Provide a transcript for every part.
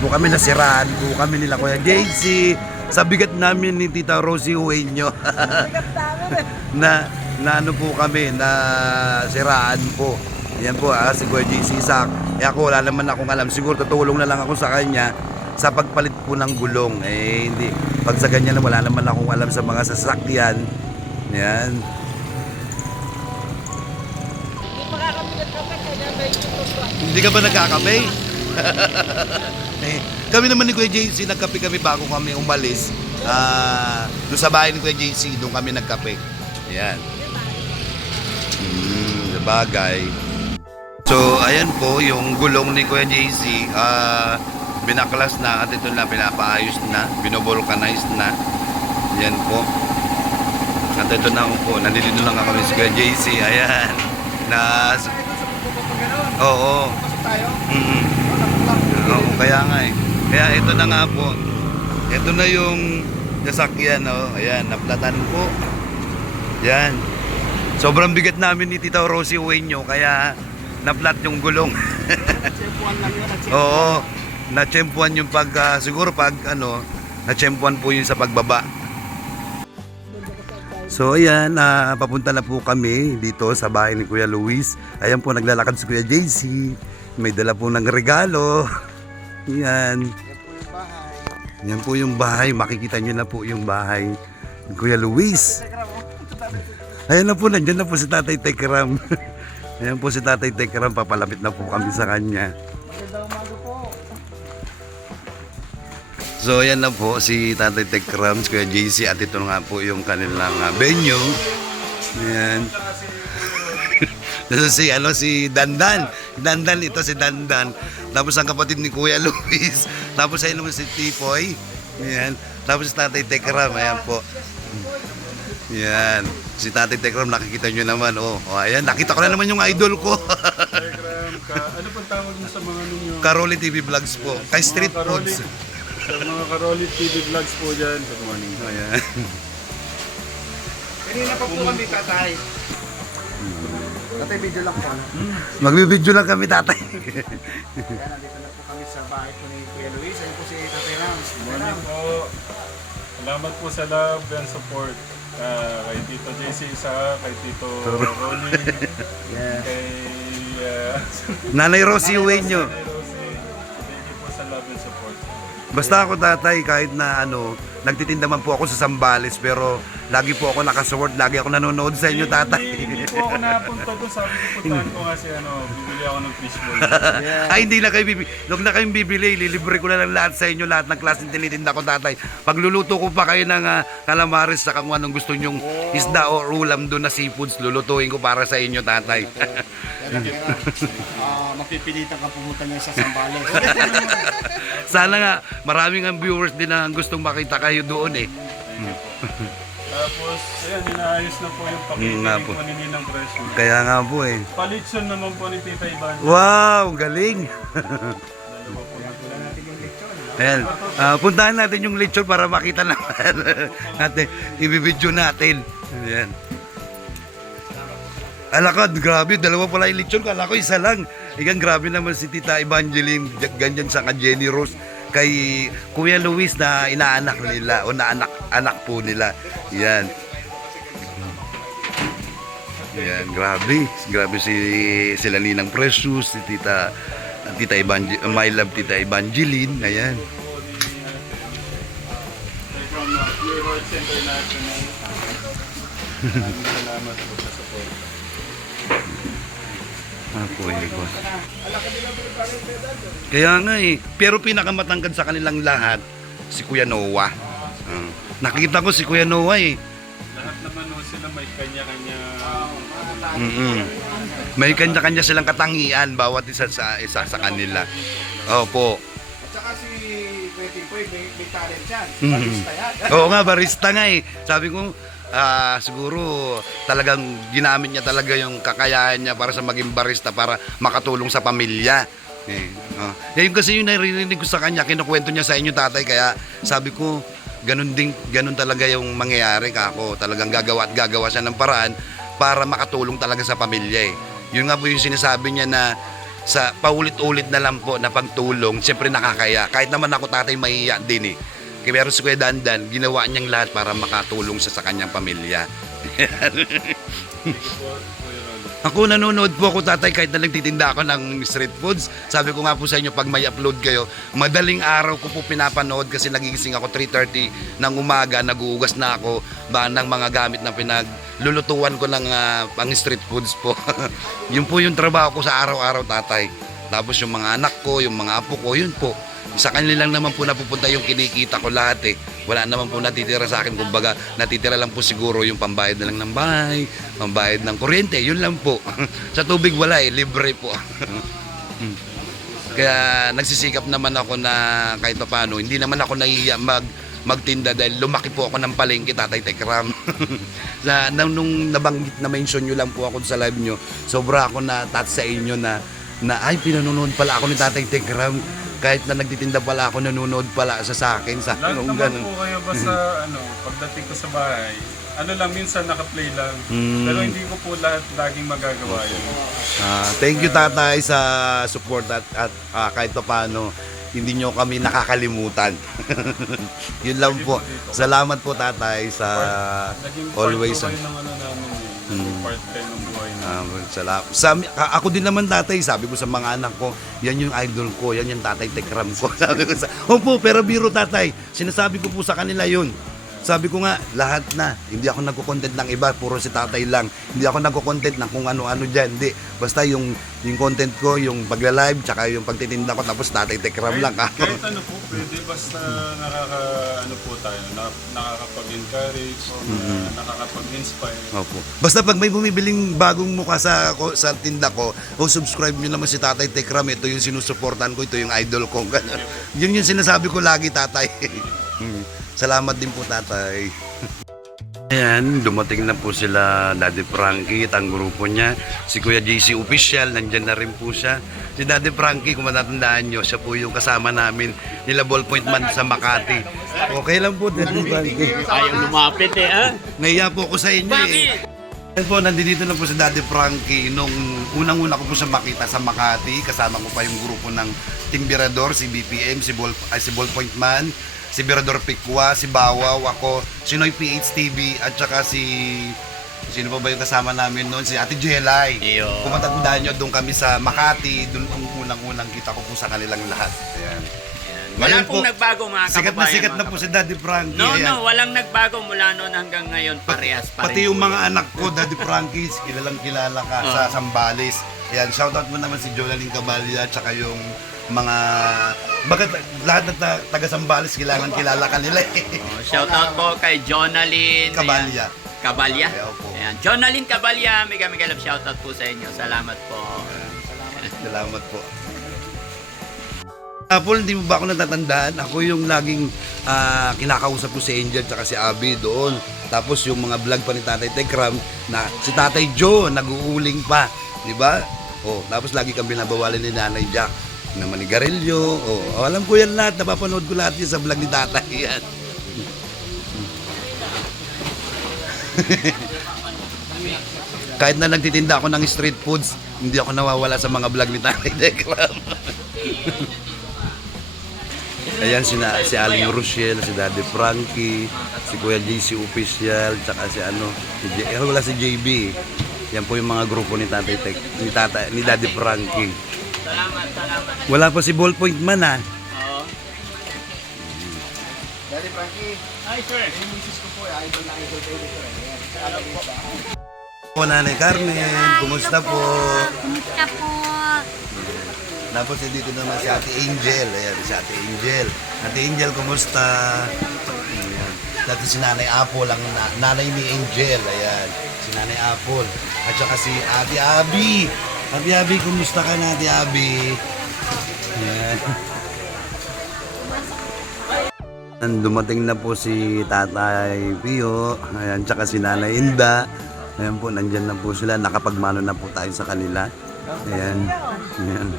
Doon kami nasiraan, doon kami nila Kuya JC. Sa bigat namin ni Tita Rosie Ueño. na ano po kami, na siraan po. Yan po si Kuya JC Sak. Eh ako wala naman akong alam. Siguro tutulong na lang ako sa kanya sa pagpalit po ng gulong. Eh hindi. Pag sa ganyan wala naman akong alam sa mga sasakyan. Yan. Hindi ka ba nagkakape? Kami naman ni Kuya JC, nagkape kami bago kami umalis. Doon sa bahay ni Kuya JC, doon kami nagkape. Ayan. Sabagay. So, ayan po, yung gulong ni Kuya JC, binaklas na at ito na, pinapaayos na, binovulcanize na. Ayan po. At ito na po, nandito lang ako si Kuya JC. Ayan. Oo. Oo, kaya nga eh. Kaya ito na nga po. Ito na yung sasakyan, oh. Ayan, naplatan po. Yan. Sobrang bigat namin ni Tita Rosie Ueño, kaya naplat yung gulong. Oo. Na-tsempuan yung siguro pag na-tsempuan po yun sa pagbaba. So ayan, papunta na po kami dito sa bahay ni Kuya Luis. Ayan po, naglalakad si Kuya JC. May dala po ng regalo. Yan. Yan po yung bahay. Makikita nyo na po yung bahay ni Kuya Luis. Ayan na po, nandyan na po si Tatay Tekram. Ayan po si Tatay Tekram. Papalapit na po kami sa kanya. So ayan na po si Tatay Tekram, si Kuya JC, at ito nga po yung kanilang venue. Ayan. Si Dandan. Dandan, ito si Dandan. Tapos ang kapatid ni Kuya Luis. Tapos ayun naman si Tipoy. Ayan. Tapos si Tatay Tekram. Ayan po. Ayan. Si Tatay Tekram, nakikita nyo naman. Ayan. Nakita ko na naman yung idol ko. Tekram, ano pang tawag mo sa mga ninyo? Karoli TV Vlogs po. Kay Street Foods. Sa mga Karoli TV Vlogs po dyan. Good morning. Ayan. Kanina pa po kami, tatay. Tatay, video lang po. Magbibideo lang kami, Tatay. Kaya nandito na po kami sa bahay po ni Kuya Luis. Ayun po si Tatay Rams. Good morning po. Salamat po sa love and support. Kay Tito JC isa, kay Tito Ronnie, kay Nanay Rosie Ueño. Nanay Rosie. Thank you po sa love and support. Basta ako, Tatay, kahit na nagtitinda man po ako sa Zambales, pero lagi po ako nakasupport, lagi ako nanonood sa inyo, Tatay. Hindi po ako napunta doon. Sabi ko, puntahan ko kasi bibili ako ng fishball. Ay, hindi na kayo bibili. Huwag na kayong bibili. Lilibre ko na lang lahat sa inyo, lahat ng klaseng tinitinda ko, Tatay. Pagluluto ko pa kayo ng calamares sa kung anong gusto nyong isda o ulam doon na seafoods, lulutuin ko para sa inyo, Tatay. Mapipilitan ka pumunta niya sa Sambales. Sana nga, maraming ang viewers din na gustong makita kayo doon eh. Tapos, ayan, inaayos na po yung nga pakikinig po. po ni Ninang Presyo. Kaya nga po eh. Palitson naman po ni Tita Ivan. Wow, galing! Dalawa po na po. Ayan, puntahan natin yung lechon para makita natin, ibibidyo natin. Ayan. Alakad, grabe, dalawa pala yung lechon, kala ko isa lang. Ikan, grabe naman si Tita Evangeline, ganyan sa Jenny Rose, kay Kuya Luis na inaanak nila, o na anak po nila. Yan. Yan, grabe. Grabe sila Ninang Precious, si Tita Evangeline, my love Tita Evangeline. Ayan. From Pure Hearts International. Salamat po sa support. Kaya nga eh. Pero pinakamatangkad sa kanilang lahat, si Kuya Noah. Nakita ko si Kuya Noah eh. Lahat naman sila may kanya-kanya. May kanya-kanya silang katangian, bawat isa sa kanila. Opo. At saka si Kuya Tipoy, may talent yan. Mhm. Barista yan. Oo nga, barista nga eh. Sabi ko, siguro talagang ginamit niya talaga yung kakayahan niya para sa maging barista para makatulong sa pamilya. Ngayon kasi yung naririnig ko sa kanya, kinukwento niya sa inyo, Tatay, kaya sabi ko, ganun talaga yung mangyayari kako. Talagang gagawa siya ng paraan para makatulong talaga sa pamilya eh. Yun nga po yung sinasabi niya na sa paulit-ulit na lang po na pagtulong, siyempre nakakaya. Kahit naman ako tatay mahiya din eh. Kaya pero si Kuya Dandan, ginawa niyang lahat para makatulong siya sa kanyang pamilya. Thank you po, Kuya Ronnie. Ako nanonood po ako tatay kahit na nagtitinda ako ng street foods. Sabi ko nga po sa inyo pag may upload kayo, madaling araw ko po pinapanood kasi nagigising ako 3:30 ng umaga, naguugas na ako ba ng mga gamit na pinaglulutuan ko ng pang street foods po. Yun po yung trabaho ko sa araw-araw tatay. Tapos yung mga anak ko, yung mga apo ko, yun po. Sa kanila lang naman po napupunta yung kinikita ko lahat eh. Wala naman po natitira sa akin. Kumbaga, natitira lang po siguro yung pambayad na lang ng bahay, pambayad ng kuryente, yun lang po. Sa tubig wala eh, libre po. Kaya nagsisikap naman ako na kahit pa paano, hindi naman ako nahihiya magtinda dahil lumaki po ako ng palengke, Tatay Tekram. Nung nabanggit na mention nyo lang po ako sa live nyo, sobra ako na touch sa inyo na ay pinanonood pala ako ni Tatay Tekram. Kahit na nagtitinda pala ako, nanonood pala sa akin. Sa Lahat kung naman ganun. po kayo basta pagdating ko sa bahay, lang minsan naka-play lang. Pero hindi ko po lahat laging magagawa yun. Thank you tatay sa support at kahit pa paano hindi nyo kami nakakalimutan. Yun lang po. Salamat po tatay sa Naging always. part po kayo ng namin eh. Naging part kayo ng buhay namin. Salamat. Ako din naman tatay, sabi ko sa mga anak ko, yan yung idol ko, yan yung Tatay Tekram ko. Sabi ko opo, pero biro tatay, sinasabi ko po sa kanila yun. Sabi ko nga, lahat na. Hindi ako nagko-content ng iba, puro si tatay lang. Hindi ako nagko-content ng kung ano-ano dyan. Hindi. Basta yung content ko, yung pagla-live, tsaka yung pagtitinda ko, tapos Tatay Tekram lang. Kahit ano po, pwede basta po tayo, nakakapag-encourage, nakakapag-inspire. Opo. Basta pag may bumibiling bagong mukha sa tinda ko, subscribe nyo naman si Tatay Tekram. Ito yung sinusuportan ko, ito yung idol ko. Yun yung sinasabi ko lagi, tatay. Salamat din po tatay. Ayan, dumating na po sila Daddy Frankie at ang grupo niya. Si Kuya JC Official, nandyan na rin po siya. Si Daddy Frankie, kung matatandaan nyo, siya po yung kasama namin nila Ballpoint Man sa Makati. Okay lang po, Daddy Frankie. Ayaw lumapit eh, ha? Nahiya po ako sa inyo eh. Ayan po, nandito na po si Daddy Frankie. Nung unang-una ko po siya makita sa Makati, kasama ko pa yung grupo ng Timbirador, si BPM, si Ballpoint Man, si Birador Pikwa, si Bawaw, ako, si Noy PH TV, at saka sino pa ba yung kasama namin noon? Si Ate Jelay. Iyo. Kung matandaan nyo, doon kami sa Makati, doon ang unang-unang kita ko po sa kanilang lahat. Ayan. Wala Ngayon pong po, nagbago mga kababayan. sikat na po si Daddy Frankie. No, Ayan. walang nagbago mula noon hanggang ngayon. Parehas pa rin. Pati yung mga anak ko, Daddy Frankie, kilalang kilala ka sa Zambales. Ayan, shoutout mo naman si Jolalyn Cabalya, tsaka yung mga bakit lahat ng taga Zambales kilala ka nila eh. Shoutout po kay Jonalyn Cabalya. Cabalya. Opo. Ayan. Jonalyn Cabalya, mega love shoutout po sa inyo. Salamat po. Salamat po. Apple, hindi mo ba ako natatandaan? Ako yung laging kinakausap ko si Angel at si Abby doon. Tapos yung mga vlog pa ni Tatay Tekram na si Tatay Joe nag-uuling pa, di ba? Oh, tapos lagi kang binabawalin ni Nanay Jack na manigarilyo. Oh, alam ko yan lahat, napapanood ko lahat yan sa vlog ni Tatay yan. Kahit na nagtitinda ako ng street foods, hindi ako nawawala sa mga vlog ni Tatay Tekram. Ayan si Aling Rochelle, si Daddy Frankie, si Kuya JC Official, tsaka wala si JB. Yan po yung mga grupo ni ni Daddy Frankie. Salamat. Wala pa si Ballpoint Man ha. Oo. Daddy Frankie, Hi, sir. yung misis ko po, idol na idol kayo dito. Ayan, Po Nanay Carmen, kumusta po? Kumusta po? Tapos dito naman si Ate Angel. Ayan, si Ate Angel. Ate Angel, kumusta? Ayan. Dati si Nanay Apple, ang nanay ni Angel. Ayan, si Nanay Apple. At saka si Ate Abby. Ate Abby, kumusta ka na, Ate Abby? Ayan. Dumating na po si Tatay Pio. Ayan, tsaka si Nanay Inda. Ayan po, nandyan na po sila. Nakapagmano na po tayo sa kanila. Ayan. Ayan.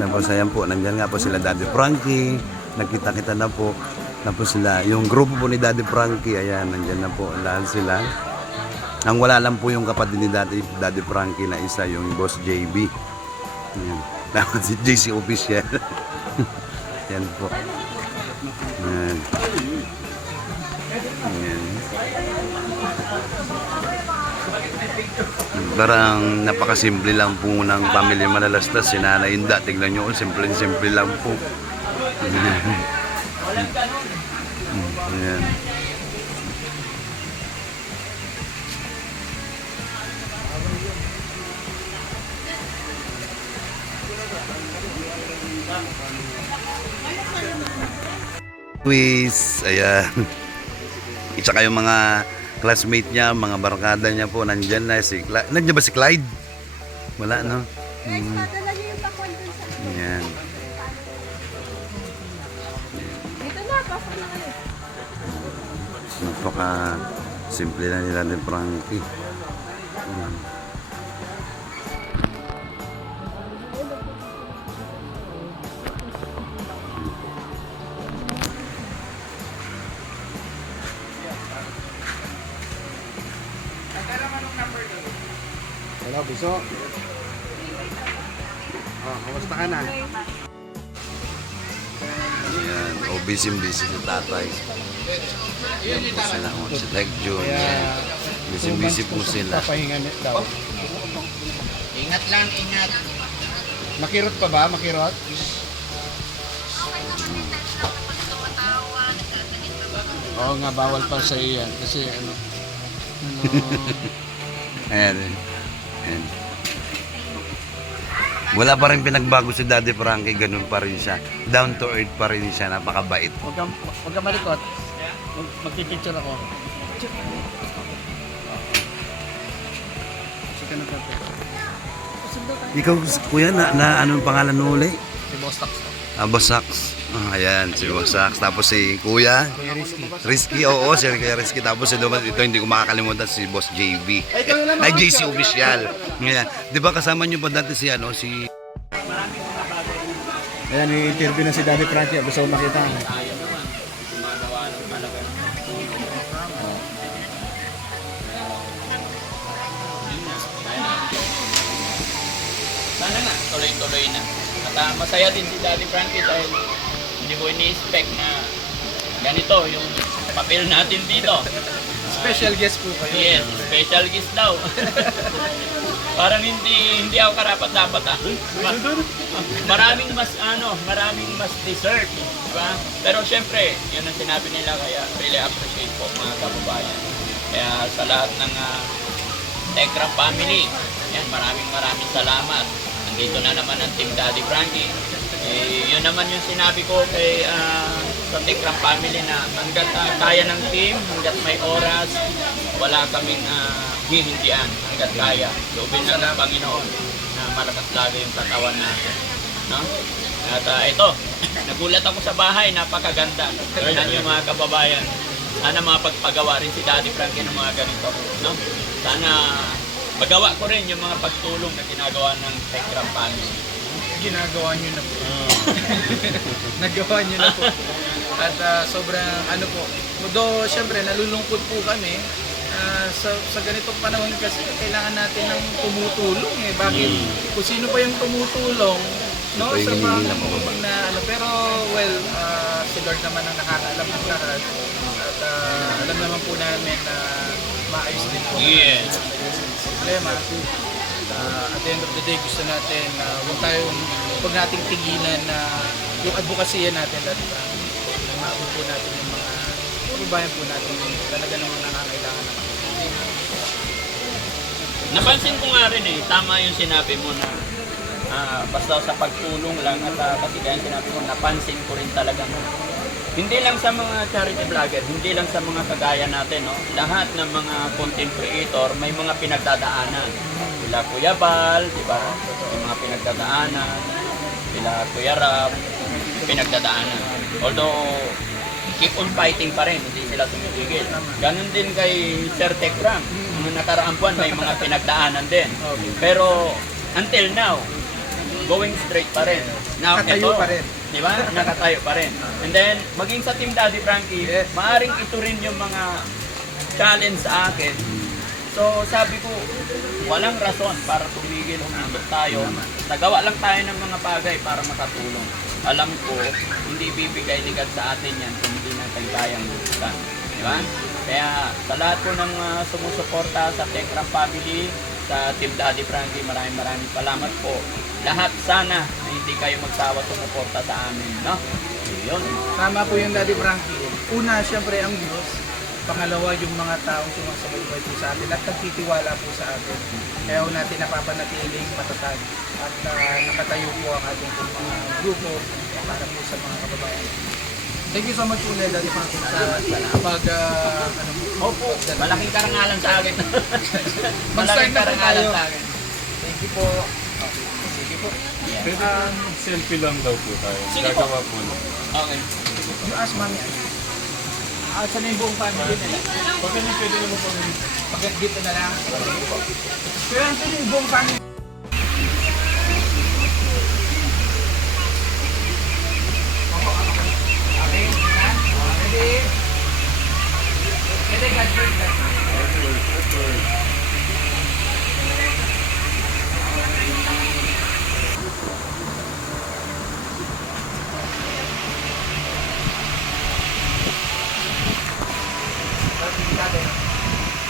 Tapos ayan po, nandyan nga po sila Daddy Frankie. Nakita-kita na po. Tapos sila, yung grupo po ni Daddy Frankie, ayan, nandyan na po lahat sila. Ang wala lang po yung kapatid ni Daddy Frankie na isa, yung Boss JB. Yan. Dapat si JC Official. Yan po. Yan. Yan. Parang napakasimple lang po ng pamilya Manalastas. Si Nanay Inda, tignan nyo, simple lang po. Yan. Quiz, ayan. Tsaka yung mga classmate niya, mga barkada niya po, nandyan na si Clyde. Nandyan ba si Clyde? Wala, no? Dadala niyo yung pakwan dun sa... Ayan. Dito na, pasok na kayo. Napaka simple na nila ni Frankie. Ayan. Hello, Biso. Oh, kamusta ka na? Ayan. O, busy si tatay. Ayan po sila. O, si Leg June. Ayan. Busy po sila. Papahinga daw. Ingat lang, ingat. Makirot pa ba? Makirot? Oo nga, bawal pa sa iyo yan. Kasi ano... Ayan. Ayan. Wala pa rin pinagbago si Daddy Frankie, ganun pa rin siya. Down to earth pa rin siya, napakabait. Huwag kang malikot. Magpipicture ako. Sige na tayo. Ikaw, kuya, na anong pangalan mo uli? Si Boss Tax. Boss Sax. Ayan, si Boss Sax. Tapos si Kuya. Kuya Rizky. Risky, oo, si Kuya Risky. Tapos ito, hindi ko makakalimutan si Boss JB. Ay, JC Official. Ngayon, di ba kasama nyo pa dati si ano, si... Ayan, i-interview na si Daddy Frankie. Gusto ko makita. Sana nga, tuloy-tuloy na. At masaya din si Daddy Frankie dahil hindi ko ini-expect na ganito yung papel natin dito. Special guest po kayo. Yes, special guest daw. Parang hindi ako karapat dapat maraming mas dessert, di ba? Pero syempre, yun ang sinabi nila kaya really appreciate po mga kababayan. Kaya sa lahat ng Tekram family, yan, maraming salamat. Nandito na naman ang Team Daddy Frankie. Yun naman yung sinabi ko kay sa Tekram family na hanggat kaya ng team, hanggat may oras, wala kaming hihindian hanggat kaya. Loobin lang ng Panginoon na malakas lagi yung katawan natin. No? At ito, nagulat ako sa bahay, napakaganda. Tignan niyo mga kababayan. Sana mapagpagawa rin si Daddy Frankie ng mga ganito. No? Sana magawa ko rin yung mga pagtulong na ginagawa ng Tekram family. Ginagawa nyo na po. Nagawa nyo na po. At sobrang ano po. Do syempre nalulungkot po kami. Sa ganitong panahon kasi kailangan natin ng tumutulong eh. Bakit? Kung sino pa yung tumutulong, no? Ito yung Sa hinihingi mga na pababa. na ano. Pero well, si Lord naman ang nakakaalam ng lahat. At alam naman po namin na maayos din po. Yes. Problema. At the end of the day, gusto natin huwag nating tigilan na yung advokasya natin dati pa. Na maabot po natin yung mga kababayan po natin yung talaga namang nangangailangan naman. Napansin ko nga rin tama yung sinabi mo na basta sa pagtulong lang at kasi kaya sinabi mo, napansin ko rin talaga mo. Hindi lang sa mga charity vlogger, hindi lang sa mga kagaya natin, no? Lahat ng mga content creator may mga pinagdadaanan. Sila Kuya Bal, di ba? May mga pinagdadaanan. Sila Kuya Rap, pinagdadaanan. Although, keep on fighting pa rin, hindi sila tumitigil. Ganon din kay Sir Tekram. Mga nakaraang buwan may mga pinagdaanan din. Pero, until now, going straight pa rin. Now, Nakatayo ito, pa rin. di ba? Nakatayo pa rin. And then, maging sa Team Daddy Frankie, maaring ito rin yung mga challenge sa akin So sabi ko, walang rason para tumigil, huminto tayo. Nagawa lang tayo ng mga bagay para makatulong. Alam ko, hindi bibigay ni God sa atin yan kung hindi natin kayang lusutan. Di ba? Kaya sa lahat po ng sumusuporta sa Tekram family, sa Team Daddy Frankie, maraming salamat po. Lahat sana na hindi kayo magsawa sumuporta sa amin, no? Yun. Tama po yung Daddy Frankie. Una, siyempre ang Diyos. Pangalawa, yung mga taong sumasabuhay po sa atin at nagtitiwala po sa atin. Kaya ho natin napapanatiling matatag at nakatayo po ang ating mga grupo para po sa mga kababayan. Thank you so much po, Daddy Frankie, sa pag, Opo, malaking karangalan sa akin. mag-start Malaking na po karangalan tayo. sa akin. Thank you po. Sige po. Yeah. Pwede selfie lang daw po tayo. Sige po. Gagawa po lang. Okay. You ask Mami. Saan yung buong family nila? Pag ganyan, pwede naman po rin. Pag dito na lang. Sige po. Kaya ito yung buong family. Okay, ready? Ready, God first, God first.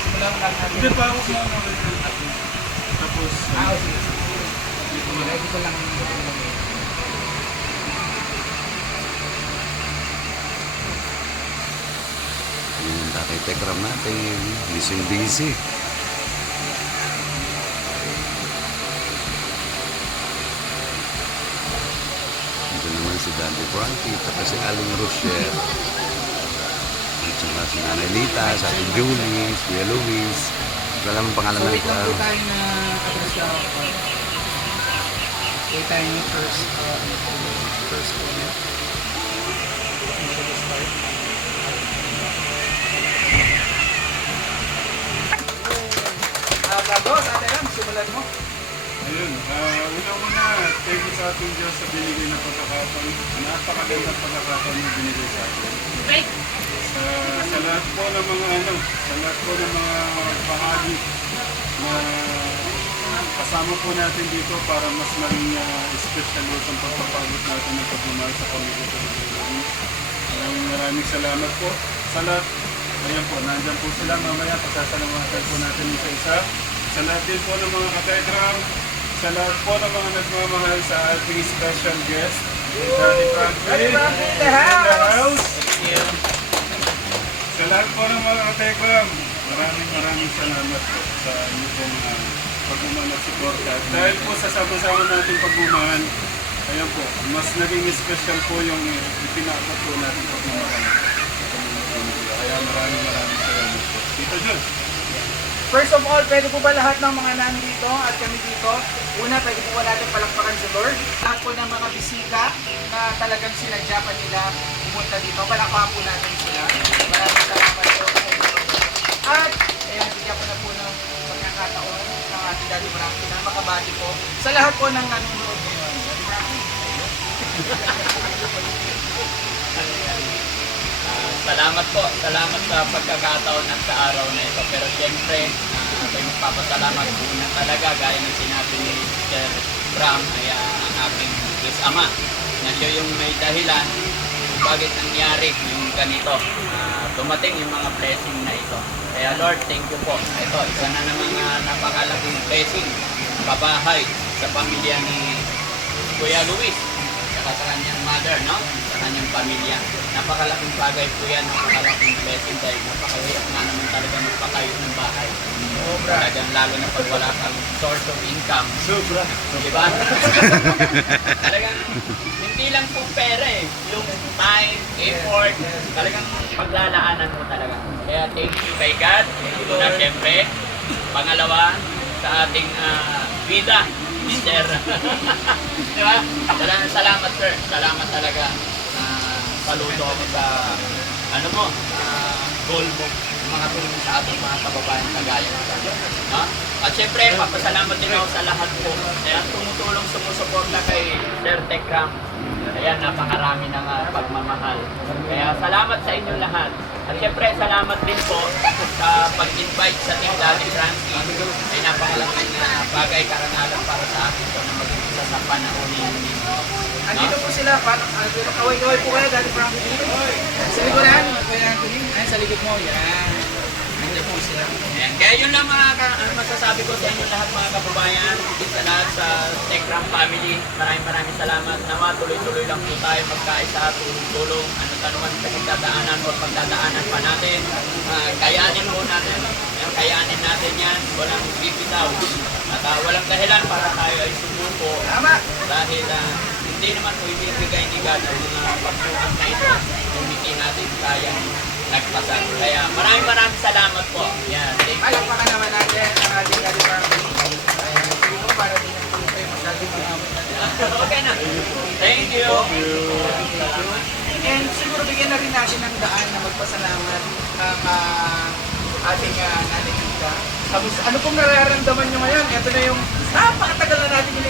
Simulan mo natin. Hindi pa ako sumama. Tapos, Sige. Ready ko lang. Yun yung tatay Tekram natin. Busy. Ito naman si Daddy Frankie, tapos si Aling Rochelle. At saka si Nanay Lita, sa ating Julie, si Kuya Luis. Wala naman pangalan So ng wait lang po tayo na address sa wait tayo yung first comment. Boss, Ate Ram, simulan mo. ayun. Una-una, thank you sa ating Diyos sa binigay na pagkakataon. Napakagandang pagkakataon na binigay sa atin. Sa lahat po ng mga sa lahat po ng mga bahagi na kasama po natin dito para mas maging special sa pagpapagod natin ng pagmamahal sa pamilya ko. Maraming salamat po sa lahat. Ayan po, nandyan po sila mamaya. Pasasalamatan po natin isa-isa. Sa lahat din po ng mga katekram, sa lahat po ng mga nagmamahal sa ating special guest, Daddy Frankie in the house. Sa lahat po ng mga katekram, maraming salamat po sa inyong pong pagmamahal at suporta. Dahil po sa sama-sama natin pagmamahal, ayan po, mas naging special po yung ipinakot po natin pagmamahal. Kaya maraming salamat po. Tito John. First of all, pwede po ba lahat ng mga nandito at kami dito? Una, pwede po ba natin palakpakan si Lord? Lahat po ng mga bisita na talagang sinadya pa nila pumunta dito. Palakpakan po natin sila. Maraming salamat po sa inyo. At, ayan, bigyan ko na po ng pagkakataon ng ating Daddy Frankie na makabati po sa lahat po ng nanonood ngayon. Daddy Frankie. Salamat po. Salamat sa pagkakataon at sa araw na ito. Pero siyempre, ako'y magpapasalamat po na talaga gaya ng sinabi ni Sir Bram ay ang aking Diyos Ama. Na siya yung may dahilan kung bakit nangyari yung ganito. Dumating yung mga blessing na ito. Kaya Lord, thank you po. Ito, isa na ng mga napakalaking blessing, kabahay sa pamilya ni Kuya Luis. Saka sa kanyang mother, no? Sa kanyang pamilya. Napakalaking bagay po yan, napakalaking blessing dahil napakahirap nga naman talaga magpatayo ng bahay. Talagang lalo na pag wala kang source of income. Sobra. Diba? Talagang hindi lang po pera eh. Yung time, effort, talagang paglalaanan mo talaga. Kaya thank you kay God. Na siyempre, pangalawa sa ating vida, Mr. Diba? Salamat sir. Salamat talaga. Saludo ako sa goal mo, mga tulong sa ating mga kababayan sa gaya mo. No? At syempre, papasalamat din ako sa lahat po. Kaya tumutulong, sumusuporta kay Sir Tekram. Kaya napakarami ng pagmamahal. Kaya salamat sa inyo lahat. At syempre, salamat din po sa pag-invite sa Team Daddy Frankie. Ay napakalaking bagay karangalan para sa akin po na mag-isa sa panahon ninyo. Andito po sila, kaway-kaway po kayo, Daddy Frankie dito. Sa likuran, Kuya Anthony. Ay, sa likod mo, yan. Andito po sila. Ayan. Kaya yun lang mga masasabi ko sa inyo lahat mga kababayan, sa lahat sa Tekram family. Maraming salamat. Nawa tuloy-tuloy lang po tayo magkaisa, tulong-tulong, ano man pagdadaanan o pagdadaanan pa natin. Kayanin mo natin. Kayanin natin yan. Walang bibitaw. At walang dahilan para tayo ay sumuko. Tama! Dahil hindi naman po ibibigay ni God ang mga pagsukat na ito kung hindi natin kaya nagpasan. Kaya maraming salamat po. Yan. Thank you. Palakpakan naman natin ang ating Daddy Frankie. Ayan, siguro para din ang tulong kayo masyadong magamit natin. Okay na. Thank you. And siguro bigyan na rin natin ng daan na magpasalamat ang ating Nanay Ida. Tapos ano pong nararamdaman nyo ngayon? Ito na yung napakatagal na natin yung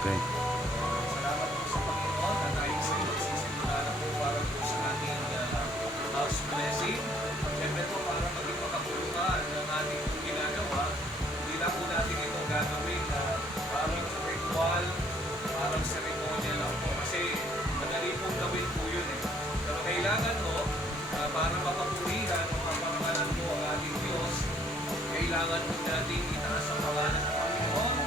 Okay. salamat po sa Panginoon na tayo sa iyo sisimula na po para po sa ating house blessing. Siyempre po para maging makapuluhan ng ating ginagawa, hindi lang po natin ito gagawin na parang ritual, parang seremonya lang po. Kasi madali pong gawin po yun eh. Pero kailangan mo, para makapulihan o kaparangalan po ang ating Diyos, kailangan po natin itaas ang pangalan ng Panginoon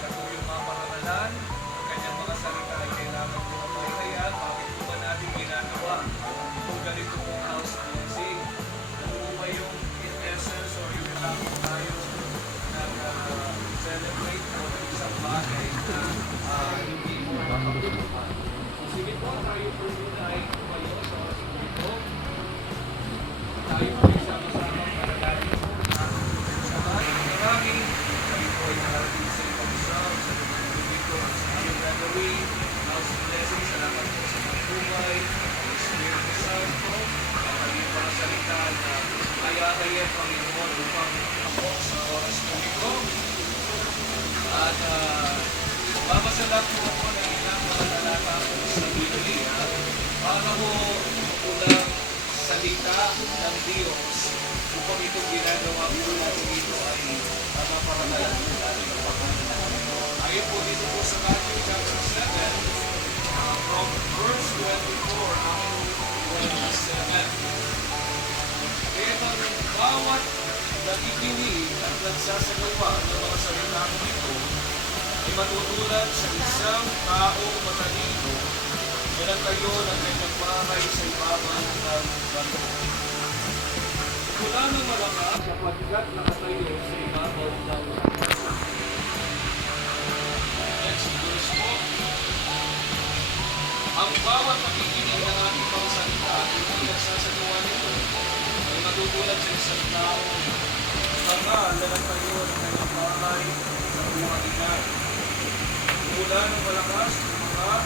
sa tuyong mga parangalan. Ang kanyang mga salita ay kailangan po ang kaya bakit po ba natin ginagawa itong ganito pong house blessing? Ano po ba yung in essence or yung ilang po tayo nag-celebrate po ng isang bagay na hindi mo makapuluhan? Sige po, tayo po muna ay tumayo sa oras po ito. Tayo po isama-sama para galing po maraming kami po ay nakarating sa ibang usap sa dito sa aming gagawin. House blessing, salamat po sa mga buhay, ang Espiritu Santo, ang kanyang mga salita na ayatayin Panginoon upang ako sa oras po ito. At babasalat po ako ng ilang mga talata po sa Biblia para po unang salita ng Diyos upang itong ginagawa po natin ito ay maparagalan po natin ang Panginoon. Ayon po dito po sa Matthew chapter 7 from verse 24 up to 27. Kaya bawat nakikinig at nagsasagawa ng mga salitang ito ay matutulad sa isang tao matalino na nagtayo ng kanyang bahay sa ibabaw ng bundok. Mula ng malakas sapagkat nakatayo sa ibabaw ng bundok. Next verse po. Ang bawat nakikinig ng ating mga salita at hindi nagsasagawa nito ay matutulad sa isang tao bangal na nagtayo ng kanyang bahay sa buhanginan. Mula ng malakas mga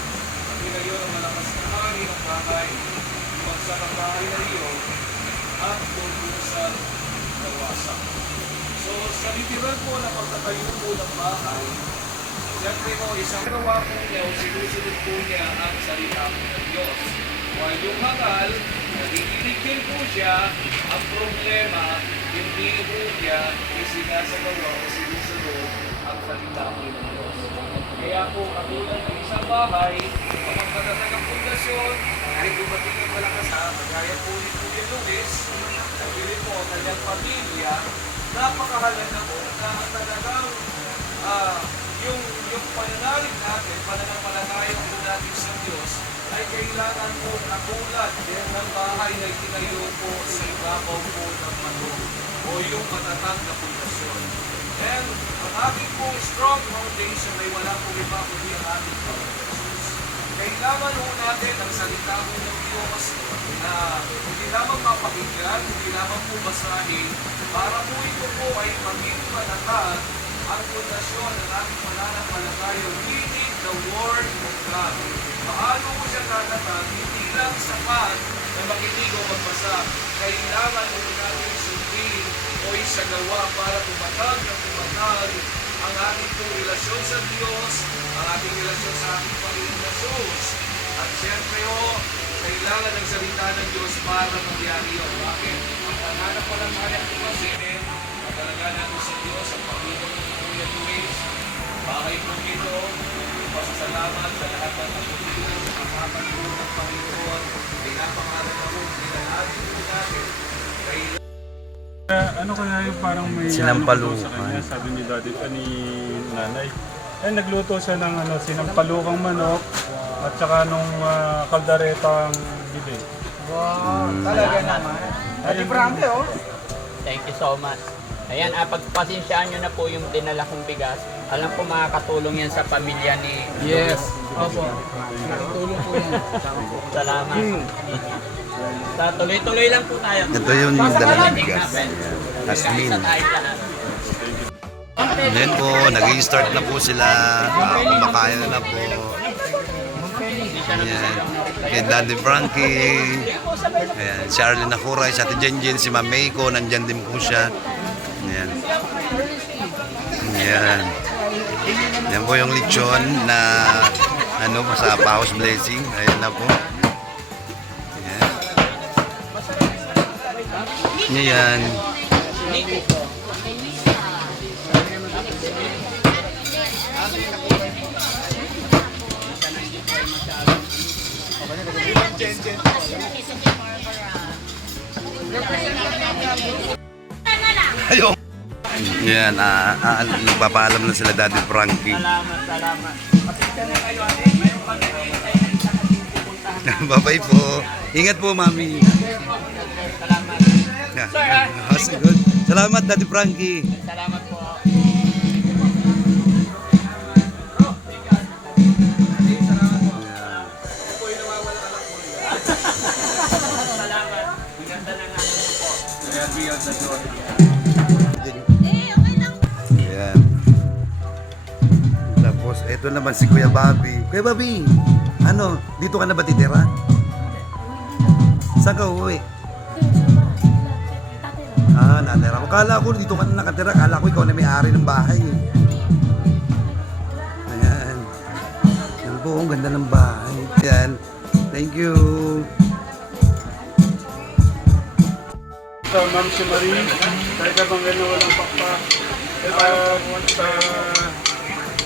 at tinayo ng malakas na hangin ang bahay, bumagsak ang bahay na iyon at lulusan ng wasak. So sa literal po na pagtatayo po ng bahay, siyempre po isang gawa po niya o sinusunod po niya ang salita po ng Diyos. While yung hangal, nakikinig din po siya, ang problema, hindi po niya isinasagawa o sinusunod ang salita po ng Diyos. Kaya po, katulad ng isang bahay, kapag matatag ang pundasyon, kahit dumating ang malakas kagaya po ni Kuya Luis, nabili po ang kanyang pamilya, napakahalaga po na talagang yung pananalig natin, pananampalataya po natin sa Diyos, ay kailangan po katulad ng bahay na itinayo po sa ibabaw po ng manok o yung matatag na pundasyon. And ang ating pong strong foundation ay wala pong iba kundi ang ating Panginoon Jesus. Kailangan po natin ang salita po ng Diyos na hindi lamang mapakinggan, hindi lamang po basahin para po ito po ay maging matatag ang pundasyon ng ating pananampalataya. We need the Word of God. Paano mo siya tatatag? Hindi lang sapat na makinig o magbasa. Kailangan mo natin sundin o isagawa para tumatag na tumatag ang ating pong relasyon sa Diyos, ang ating relasyon sa ating Panginoon Jesus. At siyempre kailangan ng salita ng Diyos para mangyari yun. Bakit? Ang pananampalataya ko kasi matalaga natin sa Diyos, ang Panginoon ng Kuya Luis. Bakit po ito? Pasasalamat sa lahat ng nasusunod sa kapatid ng Panginoon. Pinapangalan ako, pinalagin po natin. Ano kaya yung parang may Sinampalukan. sa kanya, sabi ni daddy ni nanay. Ay nagluto siya ng sinampalukang manok at saka nung kaldaretang bibe. Wow, talaga naman. Ate Frankie, oh. Thank you so much. Ayan, pagpasensyaan nyo na po yung dinala kong bigas. Alam ko makakatulong yan sa pamilya ni... Yes. Opo. Nakatulong po yan. Salamat. Sa tuloy-tuloy lang po tayo. Ito yung dala ng bigas. Natin. Asmin. Isa tayo lahat. Then po, nag-i-start na po sila. Kumakain na po. Ayan. Kay Daddy Frankie. Ayan. Si Arlene Nakuray, si Ate Jenjen, si Ma'am Meiko, nandyan din po siya. Ayan. Ayan. Yan po yung lechon na sa Paus Blessing. Ayan na po. Ayan. Ayan. Ayun. Yan, nagpapaalam na sila Daddy Frankie. Salamat. Bye-bye po. Ingat po, Mami. Salamat. Good. Salamat, Daddy Frankie. Salamat po. Salamat. Ang ganda ng ano po. Ayan. Tapos, eto naman si Kuya Bobby. Kuya Bobby, dito ka na ba titira? Saan ka uuwi? Natira ko. Kala ko dito ka na nakatira. Kala ko ikaw na may-ari ng bahay. Ayan. Yan po, ang ganda ng bahay. Ayan. Thank you. Sa Ma'am si Marie, talaga bang gano'n walang pakpak.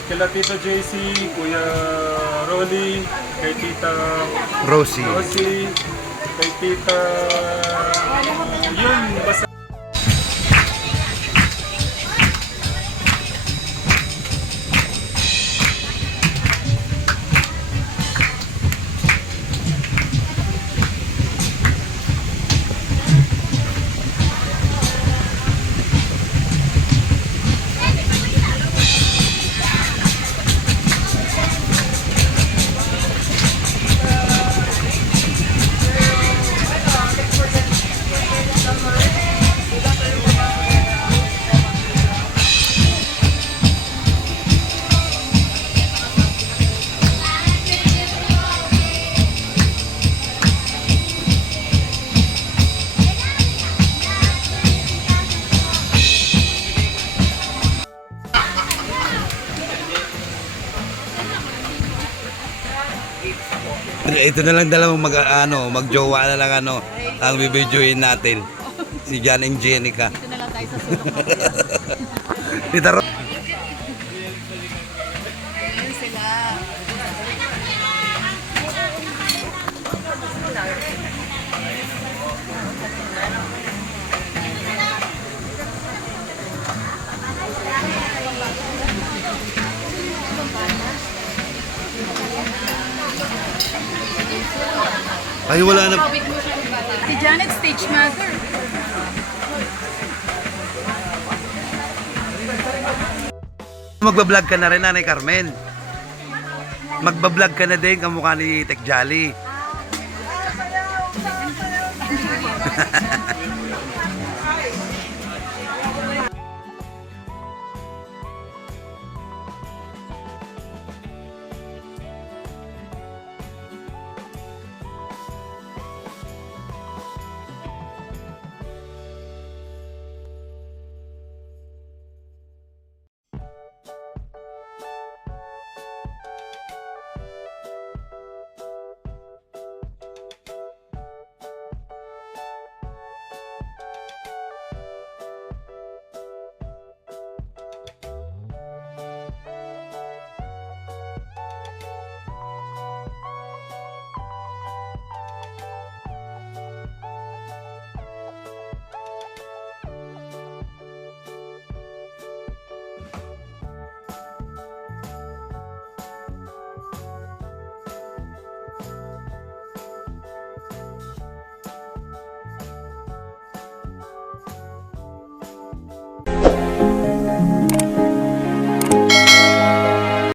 Kila Tita JC, Kuya Rolly, kay Tita Rosie. Rosie, kay Tita... Yun, basta... Ito na lang dalawang magjowa na lang ang bibidyoin natin. Si Jan and Jenica. Ito na lang tayo sa sulok. Tita Ro- Ayan sila. Ay, wala na. Si Janet, stage mother. Magbablog ka na rin, Nanay Carmen. Magbablog ka na din, kamukha ni Tek Jolly.